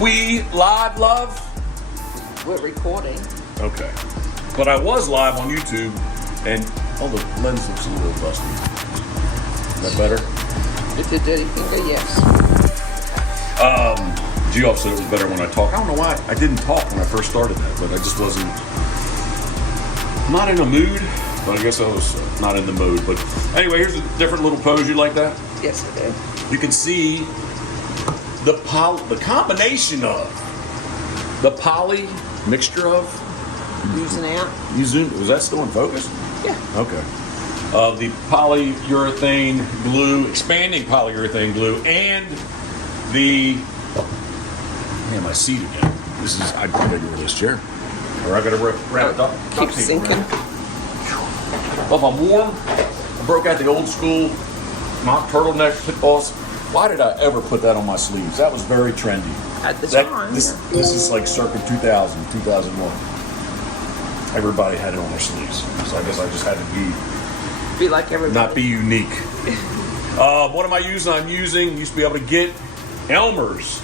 We live, love? We're recording. Okay. But I was live on YouTube, and oh, the lens looks a little busty. Is that better? With the dirty finger, yes. Geoff said it was better when I talk. I don't know why I didn't talk when I first started that, but I just wasn't not in a mood. But I guess I was not in the mood. But anyway, here's a different little pose. You like that? Yes, I do. You can see the combination of the poly mixture of Using out. you zoom. Was that still in focus? Yeah. Okay. The polyurethane glue, expanding polyurethane glue, and the my seat again. This is I gotta get rid of this chair, or I gotta wrap it up. Keep sinking. Well, if I'm warm, I broke out the old school mock turtleneck Pitboss. Why did I ever put that on my sleeves? That was very trendy. At the time. This is like circa 2000, 2001. Everybody had it on their sleeves. So I guess I just had to Be like everybody. not be unique. What am I using? Used to be able to get Elmer's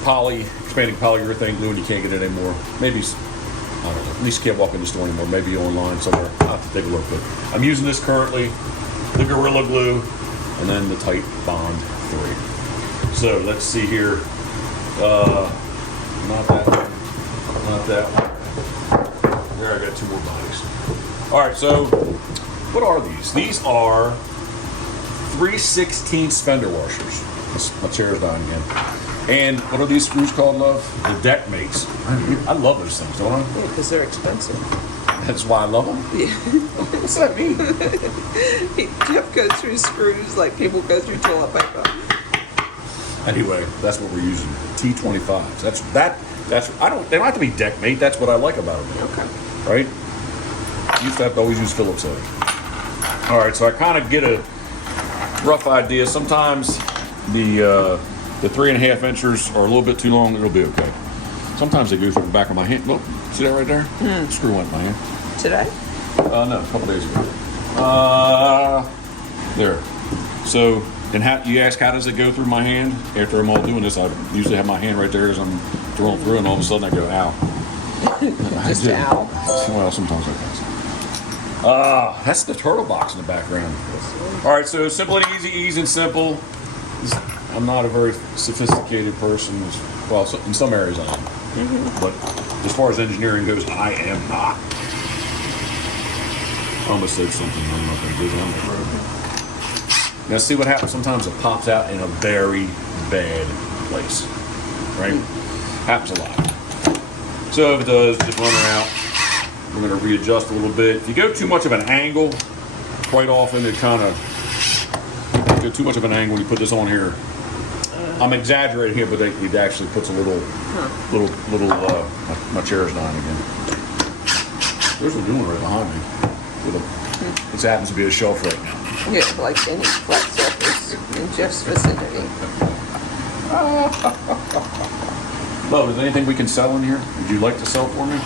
expanding polyurethane glue, and you can't get it anymore. Maybe, I don't know, at least you can't walk in the store anymore. Maybe online somewhere. I'll have to take a look. But I'm using this currently, the Gorilla Glue, and then the Tight Bond 3. So let's see here. Not that one. Not that one. There, I got 2 more bodies. All right, so what are these? These are 3/16 fender washers. My chair's dying again. And what are these screws called, love? The deck mates. I love those things, don't I? Yeah, because they're expensive. That's why I love them? Yeah. What's that mean? Jeff goes through screws like people go through toilet paper. Anyway, that's what we're using. T25s. That's I don't they don't have to be deck mate. That's what I like about them. Okay. Right? You used to have to always use Phillips head. All right, so I kind of get a rough idea. Sometimes the 3.5 inches are a little bit too long. It'll be okay. Sometimes they go through the back of my hand. Look, see that right there? Screw went in my hand. Today? No, a couple days ago. There. So, and you ask how does it go through my hand? After I'm all doing this, I usually have my hand right there as I'm throwing through, and all of a sudden I go, ow. Just ow. Well, sometimes I guess. That's the turtle box in the background. All right, so simple and easy and simple. I'm not a very sophisticated person. Well, in some areas I am. But as far as engineering goes, I am not. I almost said something I'm not going to do down the road. Now, see what happens? Sometimes it pops out in a very bad place. Right? Happens a lot. So if it does, just run her out. We're going to readjust a little bit. If you go too much of an angle, quite often it kind of go too much of an angle. You put this on here. I'm exaggerating here, but it actually puts a little. My chair's dying again. There's a new one right behind me. It happens to be a shelf right now. Yeah, like any flat surface in Jeff's vicinity. Love, is there anything we can sell in here? Would you like to sell for me?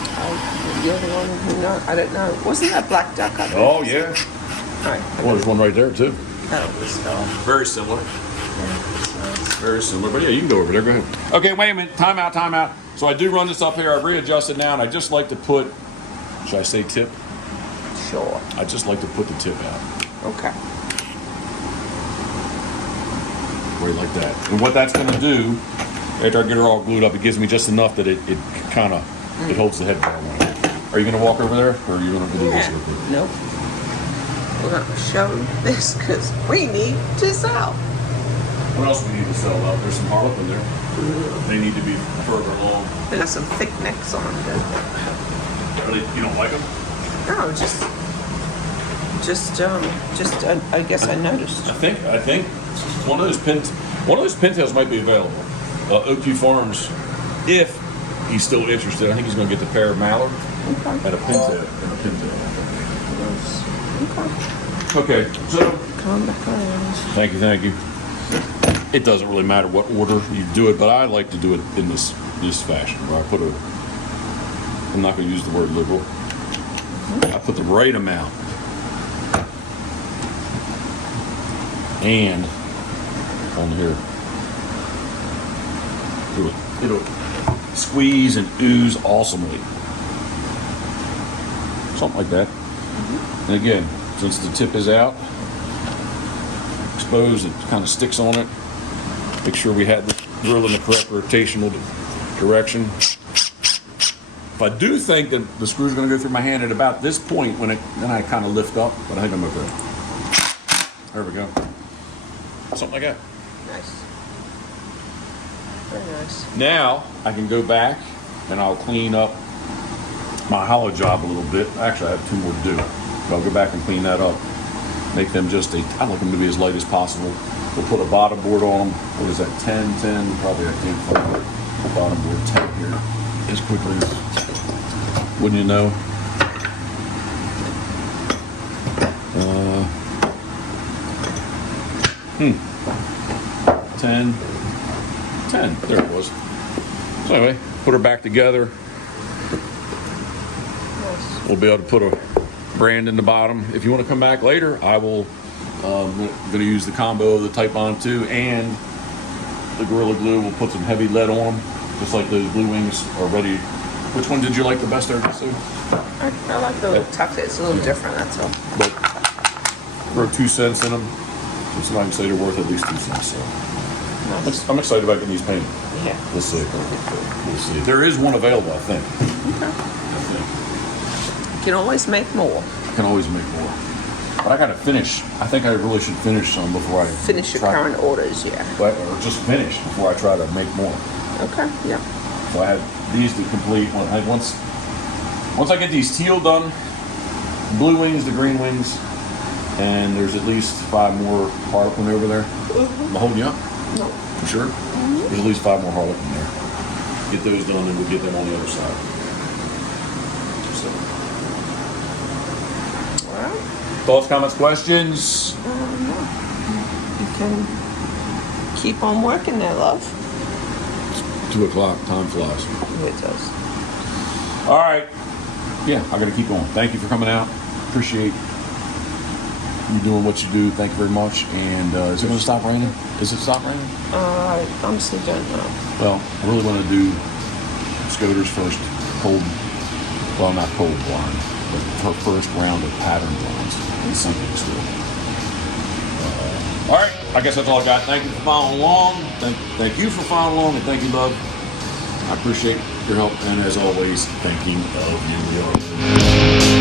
You're the one who knows. I don't know. Wasn't that black duck up there? Oh, yeah. All right. Well, there's one right there, too. That was Very similar. Very similar, but yeah, you can go over there. Go ahead. Okay, wait a minute. Time out. So I do run this up here. I've readjusted now, and I just like to put, should I say tip? Sure. I just like to put the tip out. Okay. Right like that. And what that's going to do, after I get her all glued up, it gives me just enough that it kind of, it holds the head where I want it. Are you going to walk over there, or are you going to do this real quick? Nope. We're going to show this because we need to sell. What else we need to sell out? There's some harlequin there. They need to be further along. They got some thick necks on them. Really, you don't like them? No, just I guess I noticed. I think one of those pintails might be available. Oakview Farms, if he's still interested, I think he's going to get the pair of mallard and a pintail. Okay, so Come back around. thank you. It doesn't really matter what order you do it, but I like to do it in this fashion where I put I'm not going to use the word liberal. I put the right amount. And on here. It'll squeeze and ooze awesomely. Something like that. And again, since the tip is out, exposed, it kind of sticks on it. Make sure we had the drill in the correct rotational direction. If I do think that the screw's going to go through my hand at about this point, then I kind of lift up, but I think I'm okay. There we go. Something like that. Nice. Very nice. Now I can go back and I'll clean up my hollow job a little bit. Actually, I have 2 more to do. But I'll go back and clean that up. Make them just I like them to be as light as possible. We'll put a bottom board on them. What is that, 10? Probably I can't find it. Bottom board 10 here as quickly as, wouldn't you know? 10. There it was. So anyway, put her back together. Nice. We'll be able to put a brand in the bottom. If you want to come back later, I will. I'm going to use the combo of the Type Bond 2 and the Gorilla Glue. We'll put some heavy lead on them, just like those blue wings are ready. Which one did you like the best there, Sue? I like the little tuck. It's a little different, that's all. But throw 2 cents in them, so I can say they're worth at least 2 cents. So Nice. I'm excited about getting these painted. Yeah. We'll see. We'll see. There is one available, I think. Okay. You can always make more. I can always make more. But I gotta finish. I think I really should finish some before I Finish your current orders, yeah. Or just finish before I try to make more. Okay, yeah. So I have these to complete. Once I get these teal done, blue wings, the green wings, and there's at least 5 more harlequin over there. Am I holding you up? No. You sure? There's at least 5 more harlequin there. Get those done, and we'll get them on the other side. So. Well, Thoughts, comments, questions? you can keep on working there, love. 2 o'clock. Time flies. It does. All right. Yeah, I got to keep going. Thank you for coming out. Appreciate you doing what you do. Thank you very much. And is it going to stop raining? Is it stop raining? I honestly don't know. Well, I really want to do Scoter's first cold, well, not cold blind, but her first round of pattern blinds in sinking school. All right. I guess that's all I got. Thank you for following along. Thank you for following along, and thank you, love. I appreciate your help, and as always, thinking of you.